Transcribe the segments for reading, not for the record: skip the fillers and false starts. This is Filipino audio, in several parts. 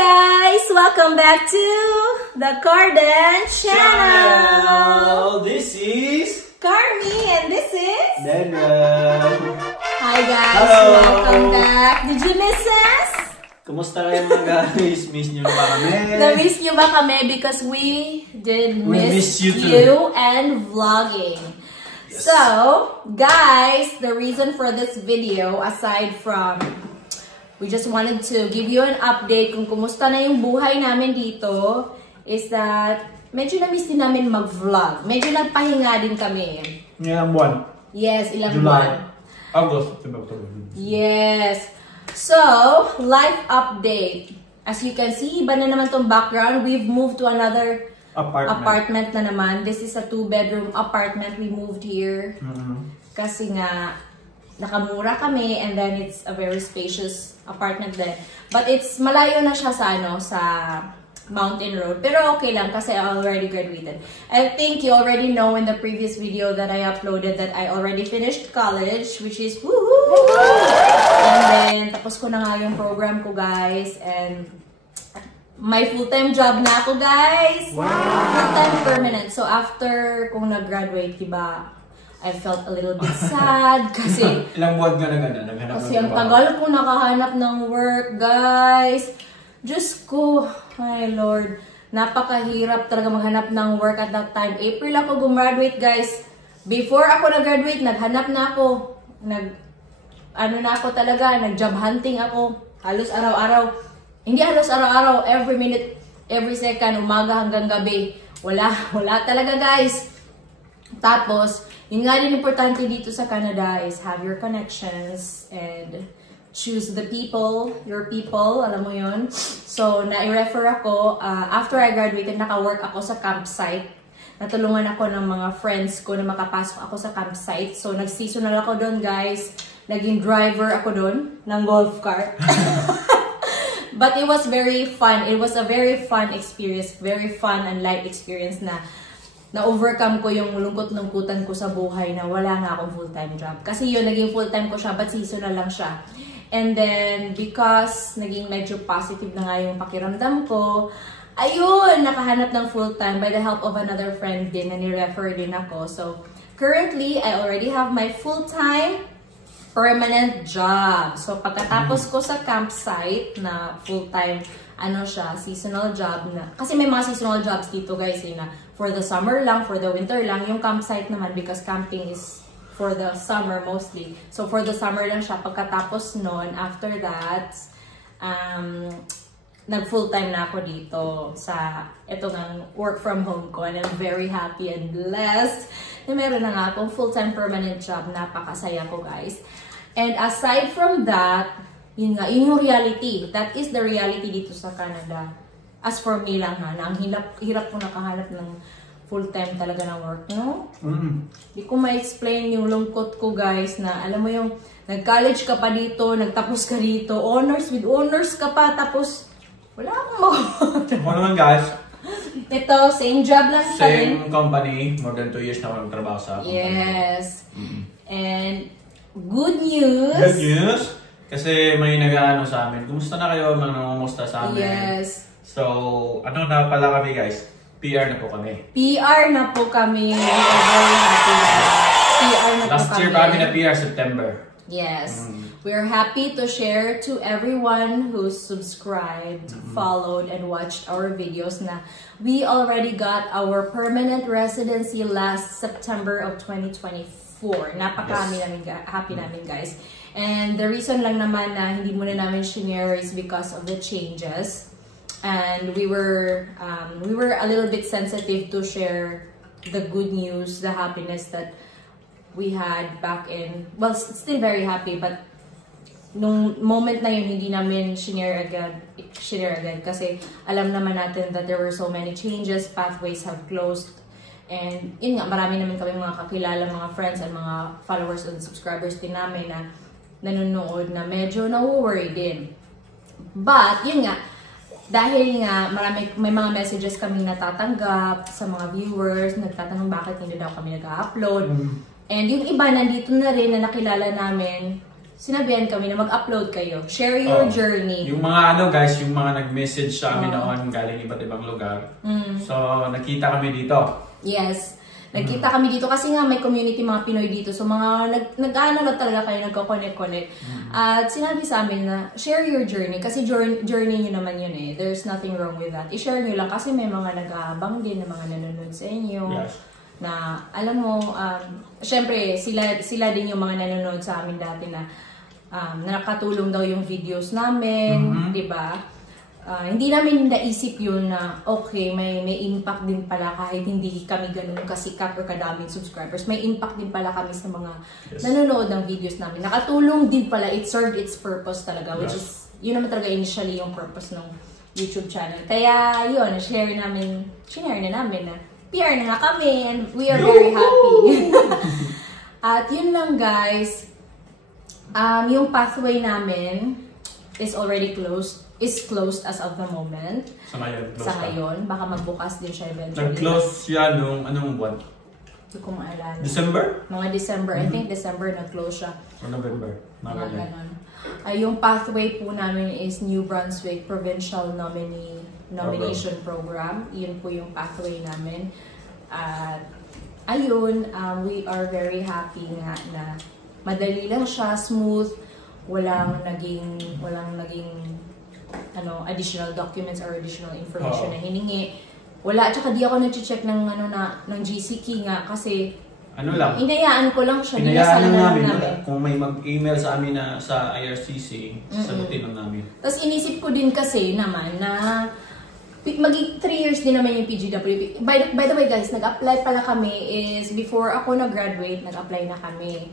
guys! Welcome back to the Carden channel! This is Carmi and this is Daniel! Hi guys! Hello! Welcome back! Did you miss us? Kumusta kayo mga guys? Miss nyo na ba kami? Na-miss nyo ba kami? Because we did miss you and vlogging. Yes. So, guys, the reason for this video, aside from we just wanted to give you an update kung kumusta na yung buhay namin dito, is that medyo na-miss din namin mag-vlog. Medyo nagpahinga din kami. Ilang buwan? Yes, ilang July, buwan. August, September, October. Yes. So, life update. As you can see, iba na naman tong background. We've moved to another apartment na naman. This is a 2-bedroom apartment. We moved here. Kasi nga, nakamura kami, and then it's a very spacious apartment din. But it's malayo na siya sa sa Mountain Road. Pero okay lang kasi I already graduated. I think you already know in the previous video that I uploaded that I already finished college, which is woohoo! And then tapos ko na nga yung program ko, guys, and may full-time job na ako, guys. Wow! Full-time permanent. So after kung nag-graduate, diba, I felt a little bit sad kasi ilang buwan ka na naghanap kasi ang tagal ko nakahanap ng work, guys. Diyos ko, my Lord, napakahirap talaga maghanap ng work at that time. April ako gumraduate, guys. Before ako nag-graduate, naghanap na ako. Nag-job hunting ako. Halos araw-araw. Hindi halos araw-araw, every minute, every second, umaga hanggang gabi. Wala talaga, guys. Tapos, yung nga din importante dito sa Canada is have your connections and choose the people, your people, alam mo yun. So, na-refer ako, after I graduated, naka-work ako sa campsite. Natulungan ako ng mga friends ko na makapasok ako sa campsite. So, nag-seasonal ako doon, guys. Naging driver ako doon ng golf cart. But it was very fun. It was a very fun experience, very fun and light experience na-overcome ko yung lungkot-lungkutan ko sa buhay na wala nga akong full-time job. Kasi yun, naging full-time ko siya, but seasonal lang siya. And then, because naging medyo positive na nga yung pakiramdam ko, ayun, nakahanap ng full-time by the help of another friend din na ni-refer din ako. So, currently, I already have my full-time permanent job. So, pagkatapos ko sa campsite na full-time, seasonal job na. Kasi may mga seasonal jobs dito, guys, na for the summer lang, for the winter lang. Yung campsite naman, because camping is for the summer mostly. So, for the summer lang siya. Pagkatapos nun, after that, nag-full-time na ako dito sa itong work from home ko. And I'm very happy and blessed na meron na nga akong full-time permanent job. Napakasaya ko, guys. And aside from that, yun yung reality. That is the reality dito sa Canada. As for me lang na ang hirap ko nakahanap ng full-time talaga ng work, no? Di ko ma-explain yung lungkot ko, guys, na alam mo yung nag-college ka pa dito, nagtapos ka dito, with honors ka pa, tapos wala akong Ako naman, guys. Ito, same job lang sa Same company, more than 2 years na ako nagtrabaho sa company. Yes. And good news. Good news? Kasi may nag-aano sa amin. Kumusta na kayo? Nangumusta sa amin? Yes. So, ano na pala kami, guys? PR na po kami. PR na po kami. We are very happy. PR na Last po year kami. pa kami na PR, September. Yes. We're happy to share to everyone who subscribed, followed, and watched our videos na we already got our permanent residency last September of 2024. Napakami namin, happy namin, guys. And the reason lang naman na hindi muna namin shinare is because of the changes. And we were a little bit sensitive to share the good news, the happiness that we had back in, well, still very happy, but nung moment na yun, hindi namin shinare agad kasi alam naman natin that there were so many changes, pathways have closed, and yun nga, marami naman kami mga kakilala, mga friends, and mga followers and subscribers din namin na nanonood na medyo na-worry din. But, yun nga, dahil nga may mga messages kami natatanggap sa mga viewers, nagtatanong bakit hindi daw kami nag-upload. And yung iba nandito na rin na nakilala namin sinabihan kami na mag-upload kayo. Share your journey. Yung mga guys, yung mga nag-message sa amin noon galing iba't ibang lugar. So, nakita kami dito. Yes. Nagkita kami dito kasi nga may community mga Pinoy dito. So mga nag-ano lang talaga kayo, nagko-connect. At sinabi sa amin na share your journey kasi journey nyo naman yun eh. There's nothing wrong with that. I-share nyo lang kasi may mga nag-aabang din na mga nanonood sa inyo. Yes. Na alam mo, syempre sila din yung mga nanonood sa amin dati na nakatulong daw yung videos namin, di ba? Hindi namin naisip yun na okay, may impact din pala kahit hindi kami ganun kasikat or kadaming subscribers. May impact din pala kami sa mga nanonood ng videos namin. Nakatulong din pala, it served its purpose talaga, which is, yun naman talaga initially yung purpose ng YouTube channel. Kaya yun, share na namin na PR na nga kami and we are very happy. At yun lang guys, yung pathway namin is already closed. Is closed as of the moment. Sa ngayon, closed Sa ngayon, baka magbukas din siya eventually. Nag-close siya nung anong buwan? Hindi ko maalala. December? Mga December. I think December nag-close siya. Or November. Mga ganun. Yung pathway po namin is New Brunswick Provincial Nomination Program. Yun po yung pathway namin. At ayun, we are very happy nga na madali lang siya, smooth, walang naging additional documents or additional information na hiningi. Wala, at saka di ako nag-check ng ng GC key nga kasi inayaan ko lang siya. Inayaan lang namin. Kung may mag-email sa amin na sa IRCC, sagutin lang namin. Tapos inisip ko din kasi naman na mag-3 years din naman yung PGWP. By the way guys, nag-apply pala kami is before ako nag-graduate, nag-apply na kami.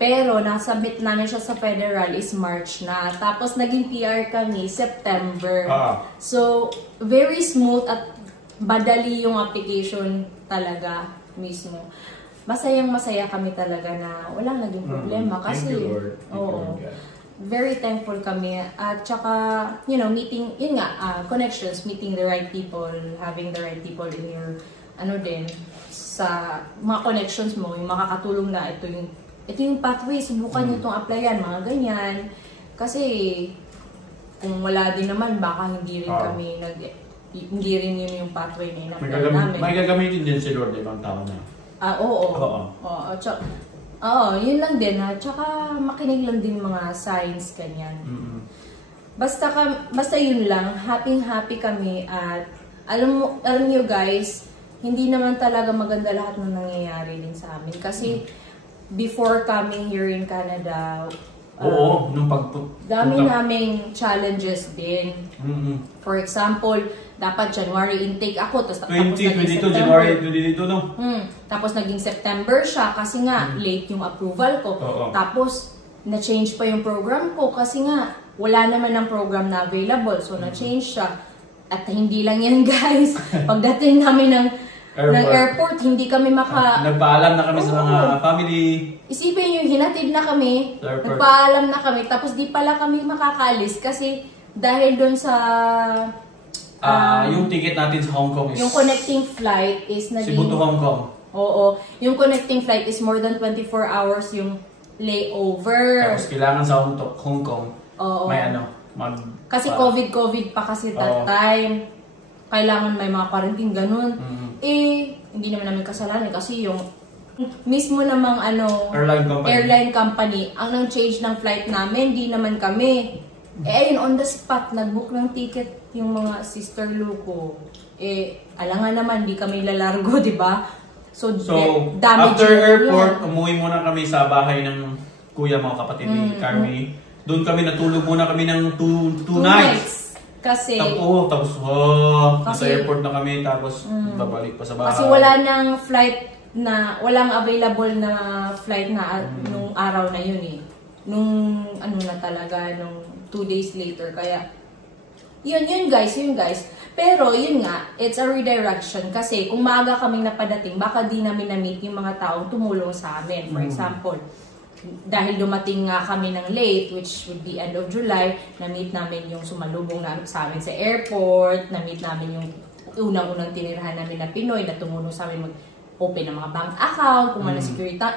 Pero nasubmit namin siya sa federal is March na. Tapos naging PR kami September. So, very smooth at badali yung application talaga mismo. Masayang-masaya kami talaga na walang naging problema. Kasi, Thank you, Lord. very thankful kami. At saka, meeting, connections, meeting the right people, having the right people in your, sa mga connections mo, yung makakatulong na ito yung pathway, subukan nyo itong applyan, mga ganyan. Kasi, kung wala din naman, baka hindi rin yun yung pathway na in-apply namin. May gagamitin din si Lord ibang tao na. Yun lang din ha. Tsaka makinig lang din mga signs, ganyan. Basta yun lang, happy kami at alam niyo guys, hindi naman talaga maganda lahat ng nangyayari din sa amin. Kasi, before coming here in Canada, nung dami naming challenges din. For example, dapat January intake ako, tapos 2022, January 2022, no? Tapos naging September siya kasi nga late yung approval ko. Tapos na-change pa yung program ko kasi nga wala naman ng program na available. So na-change siya. At hindi lang yan guys. Pagdating namin ng airport, hindi kami nagpaalam na kami sa mga family. Isipin nyo, hinatid na kami, nagpaalam na kami, tapos di pala kami makakaalis kasi dahil doon sa yung ticket natin sa Hong Kong is yung connecting flight is naging Cebu to Hong Kong. Oo, yung connecting flight is more than 24 hours yung layover. Tapos kailangan sa Hong Kong may kasi COVID pa kasi that time. Kailangan may mga quarantine, ganun. Hindi naman namin kasalanan kasi yung mismo namang airline company ang nang-change ng flight namin, di naman kami. Ayun, on the spot, nag-book ng ticket yung mga sister Luko. Alangan naman, di kami lalargo, di ba? So after airport, umuwi muna kami sa bahay ng kuya, mga kapatid ni Carmi. Doon kami natulog muna kami ng 2 nights. Kasi nasa airport na kami, tapos babalik pa sa bahay. Kasi wala nang flight walang available na flight na nung araw na yun eh. Nung na talaga, nung 2 days later. Kaya, yun guys. Pero yun nga, it's a redirection. Kasi kung maaga kaming napadating, baka di namin na-meet yung mga taong tumulong sa amin. For example, dahil dumating nga kami ng late, which would be end of July, na-meet namin yung sumalubong sa amin sa airport, na-meet namin yung unang-unang tinirahan namin na Pinoy na tumulong sa amin open ng mga bank account, kung ano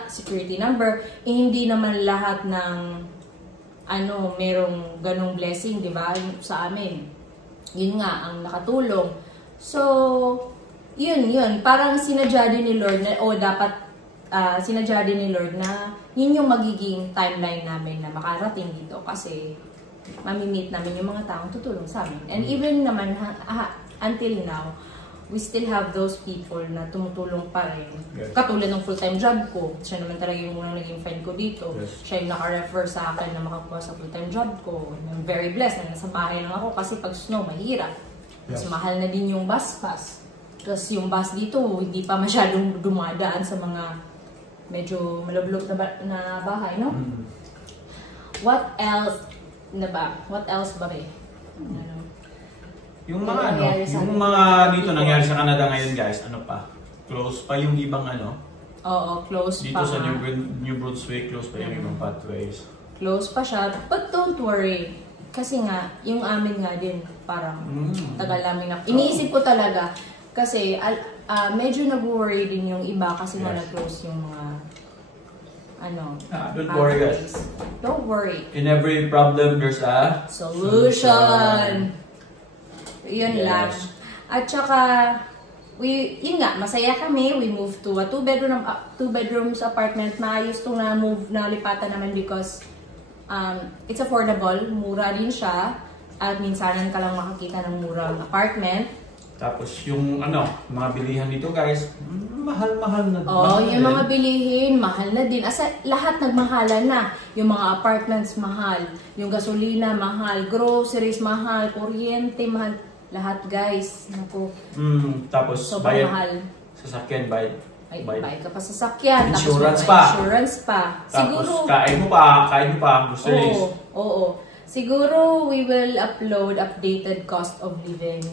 security number, hindi naman lahat ng merong ganong blessing, di ba? Sa amin. Yun nga, ang nakatulong. So, yun. Parang sinadya din ni Lord na, dapat sinadya din ni Lord na yun yung magiging timeline namin na makarating dito kasi mamimit namin yung mga taong tutulong sa amin. And even naman, until now, we still have those people na tumutulong pa rin. Yes. Katulad ng full-time job ko. Siya naman talaga yung unang naging friend ko dito. Yes. Siya yung naka-refer sa akin na makakuha sa full-time job ko. I'm very blessed na nasa bahay lang ako kasi pag snow, mahirap. Yes. Mas mahal na din yung bus pass. Tapos yung bus dito, hindi pa masyadong dumadaan sa mga medyo malublob na bahay, no? Mm. What else ba eh? Yung mga yung mga dito nangyari sa Canada ngayon, guys, close pa yung ibang Oo, close dito pa. Dito sa New Brunswick, close pa yung ibang pathways. Close pa siya, but don't worry. Kasi nga, yung amin nga din, parang tagal namin na. Iniisip ko talaga, kasi medyo nag-worry din yung iba kasi nga nag-close yung mga don't worry, guys. Don't worry. In every problem, there's a solution. Yun lang. At saka, yun nga, masaya kami. We moved to a two bedrooms apartment. Maayos itong nalipatan naman because it's affordable. Mura din siya. At minsanan ka lang makakita ng murang apartment. Tapos yung mga bilihan dito, guys, mahal-mahal na. Yung mga bilihin, mahal na din. Asa lahat nagmahalan na. Yung mga apartments mahal, yung gasolina mahal, groceries mahal, kuryente mahal. Lahat, guys. Naku. Tapos sobrang mahal. Sasakyan, bayad ka pa sa sasakyan. Insurance pa. Tapos siguro, kain mo pa, groceries. Oo. Siguro, we will upload updated cost of living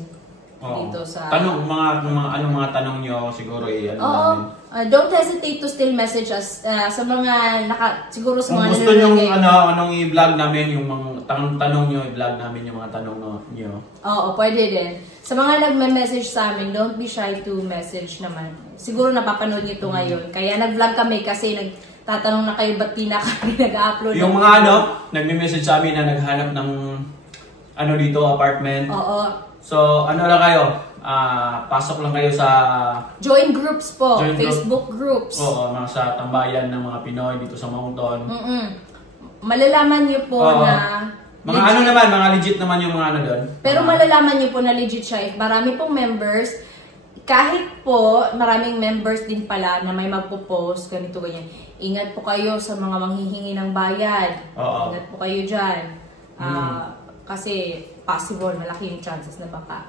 dito sa... Mga tanong nyo, siguro namin. Don't hesitate to still message us sa mga siguro sa mga gusto nyo anong i-vlog namin, yung mga tanong nyo, i-vlog namin yung mga tanong nyo. Oo, pwede din. Sa mga nagme-message sa amin, don't be shy to message naman. Siguro napapanood nyo ito ngayon. Kaya nag-vlog kami kasi nagtatanong na kayo ba't kami nag-upload. Yung mga nagme-message sa amin na naghanap ng dito, apartment. Oo. So, lang kayo? Pasok lang kayo sa... Join groups po. Facebook groups. Oo, sa tambayan ng mga Pinoy dito sa Moncton. Malalaman niyo po na... Mga mga legit naman yung mga doon. Pero malalaman niyo po na legit siya. Marami pong members. Kahit po, maraming members din pala na may magpo-post, ganito, ganyan. Ingat po kayo sa mga manghihingi ng bayad. Ingat po kayo dyan. Kasi possible, malaki yung chances na baka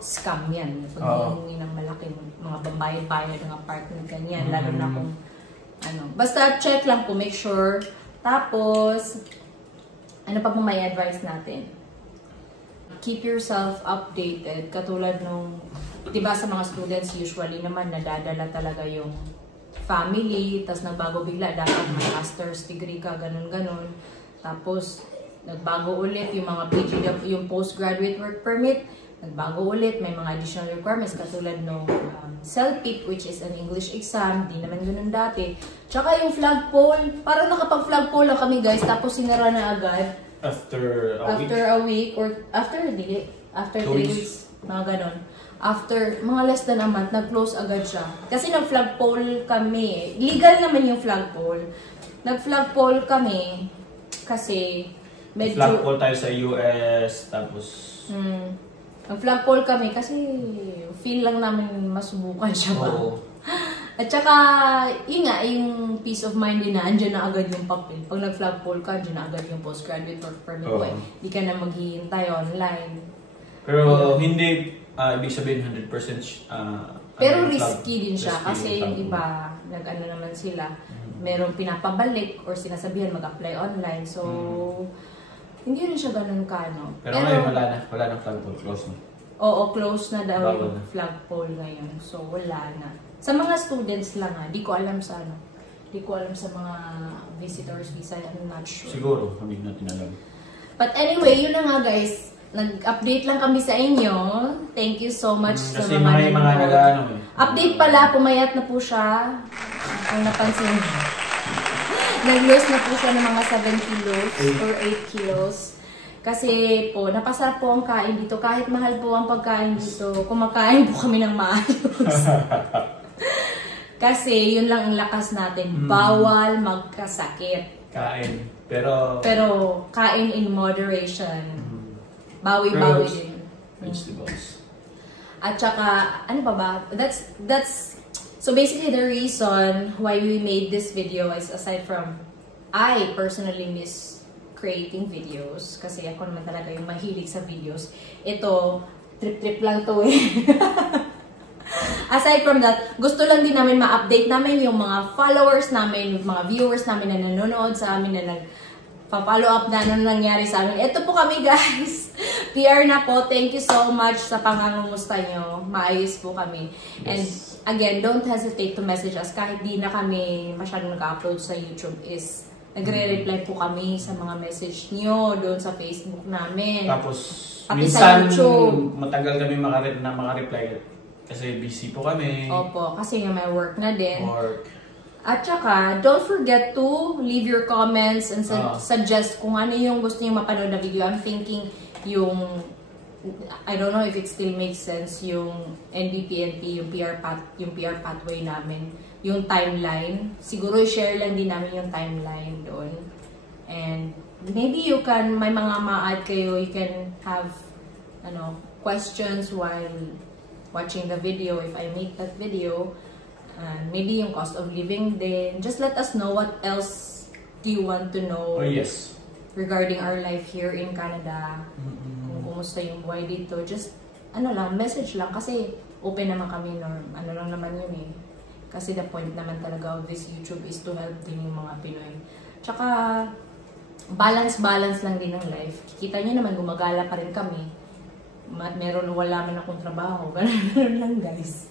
scam yan. Pag-hihingi ng malaking mga bambayad-bayad ng apartment, ganyan. Lalo na kung Basta check lang po, make sure. Tapos, ano pa po may advice natin? Keep yourself updated. Katulad nung, diba sa mga students, usually naman nadadala talaga yung family, tas nagbago bigla, dapat may master's degree ka, ganun-ganun. Tapos, nagbago ulit yung mga PGW, yung postgraduate work permit, nagbago ulit, may mga additional requirements katulad ng CELPIP, which is an English exam, di naman ganun dati. Tsaka yung flagpole, parang nakapag-flagpole lang kami guys, tapos sinara na agad. After a week, or after 3 weeks, mga ganun. After mga less than a month, nag-close agad siya. Kasi nag-flagpole kami, legal naman yung flagpole. Nag-flagpole kami, kasi medyo... Flagpole tayo sa US, tapos... Nag-flagpole kami kasi feel lang namin masubukan siya ba. At saka, yun nga, yung peace of mind din na andyan na agad yung papel. Pag nag-flagpole ka, andyan na agad yung postgraduate work permit ko. Hindi ka na maghihintay online. Pero hindi, ibig sabihin 100%. Pero risky din siya kasi yung iba, nag-ano naman sila, merong pinapabalik or sinasabihan mag-apply online. So, hindi rin siya ganun ka, no? Pero ngayon wala na flagpole, close na. Oo, close na daw yung flagpole ngayon. So, wala na. Sa mga students lang di ko alam sa Di ko alam sa mga visitors visa, I'm not sure. Siguro, hindi natin alam. But anyway, yun na nga guys. nag-update lang kami sa inyo. Thank you so much sa Kasi mga nanonood. nag-ano eh. Update pala, pumayat na po siya. Kung napansin niyo. Nag-lose na po siya ng mga 7 kilos or 8 kilos. Kasi po, napasarap po ang kain dito. Kahit mahal po ang pagkain dito, kumakain po kami ng maayos. Kasi yun lang ang lakas natin. Bawal magkasakit. Kain. Pero Kain in moderation. Bawi-bawi din. Vegetables. At saka, ano pa ba? So basically the reason why we made this video is aside from, I personally miss creating videos. Kasi ako naman talaga yung mahilig sa videos. Ito, trip-trip lang to eh. Aside from that, gusto lang din namin ma-update namin yung mga followers namin, yung mga viewers namin na nanonood sa amin na nag-follow up na ano nangyari sa amin. Ito po kami guys. PR na po. Thank you so much sa pangangumusta nyo. Maayos po kami. Yes. And again, don't hesitate to message us. Kahit di na kami masyadong nag-upload sa YouTube is nagre-reply po kami sa mga message nyo doon sa Facebook namin. Tapos, pati sa minsan YouTube. matagal kami makareply kasi busy po kami. Opo, kasi nga may work na din. Work. At saka, don't forget to leave your comments and suggest kung ano yung gusto nyo mapanood na video. I'm thinking yung, I don't know if it still makes sense, yung NBPNP, yung PR pathway namin, yung timeline. Siguro i-share lang din namin yung timeline doon. And maybe you can, may mga ma-add kayo, you can have questions while watching the video if I make that video. And maybe yung cost of living din. Just let us know what else do you want to know Yes. regarding our life here in Canada. Kung kumusta yung buhay dito. Just, message lang. Kasi open naman kami lang naman yun eh. Kasi the point naman talaga of this YouTube is to help din yung mga Pinoy. Tsaka, balance lang din ng life. Kita nyo naman, gumagala pa rin kami. Wala man akong trabaho. Ganun lang guys.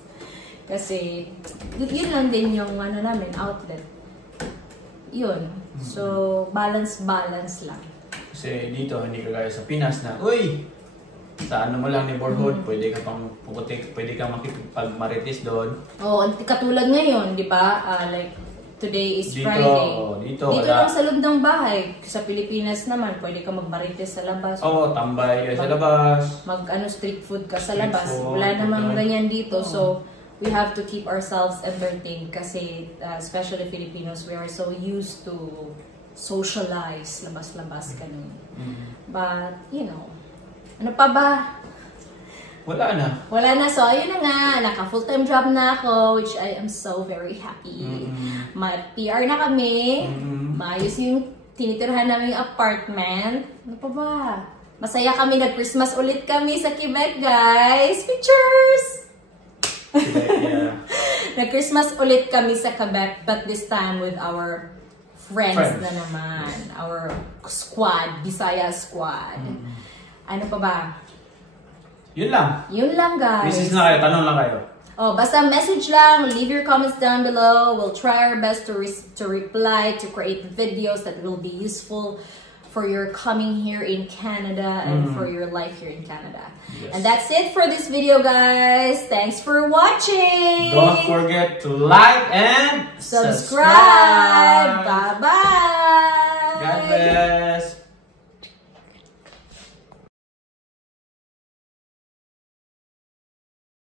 Kasi, yun lang din yung namin, outlet. Yun. So, balance lang. Kasi dito, hindi kagaya sa Pinas na, uy! Sa mo lang neighborhood, pwede ka pang puputik, pwede ka makipagmarites doon. Oo, katulad ngayon, di ba? Like, today is dito, Friday. Dito lang sa loob ng bahay. Sa Pilipinas naman, pwede ka magmarites sa labas. Oo, tambay ka sa labas. Street food ka sa labas. Wala namang ganyan dito. So, we have to keep ourselves entertained kasi especially Filipinos, we are so used to socialize, labas-labas ganun. But, ano pa ba? Wala na. So, ayun na nga. Naka-full-time job na ako, which I am so very happy. May PR na kami. Maayos yung tinitirhan namin apartment. Ano pa ba? Masaya kami. Nag-Christmas ulit kami sa Quebec, guys. Pictures! Yeah. Nag-Christmas ulit kami sa Quebec, but this time with our friends na naman. Our squad, Bisaya squad. Ano pa ba? Yun lang, guys. Message na kayo, tanong lang kayo. Basta message lang, leave your comments down below. We'll try our best to reply, to create videos that will be useful for your coming here in Canada and for your life here in Canada. Yes. And that's it for this video, guys. Thanks for watching. Don't forget to like and subscribe. Bye-bye. God bless.